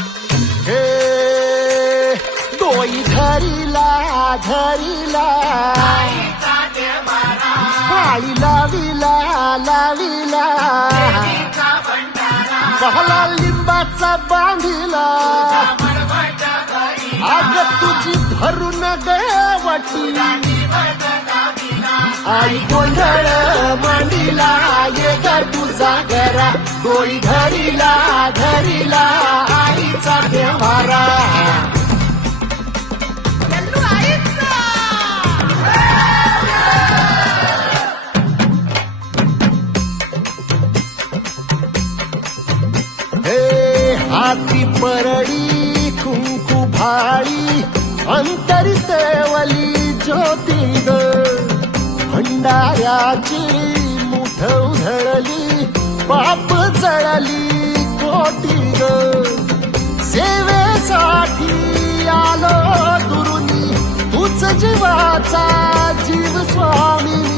हे दोई धरिला धरिला. हाळी लाविला लाविला. पहला लिंबाचा बांधिला. आग तुझी भरून देवटी. आई गोंधळ मांडिला ये गर्दी. तुझा घरा डोळी धरिला धरिला आईचा! देवारा हे हाती परडी कुंकू भाळी अंतरी सेवली ज्योती ग भंडाऱ्याची मुठ उधळली. पाप जळली कोटी ग. सेवेसाठी आलो दुरुनी. तूच जीवाचा जीव स्वामी.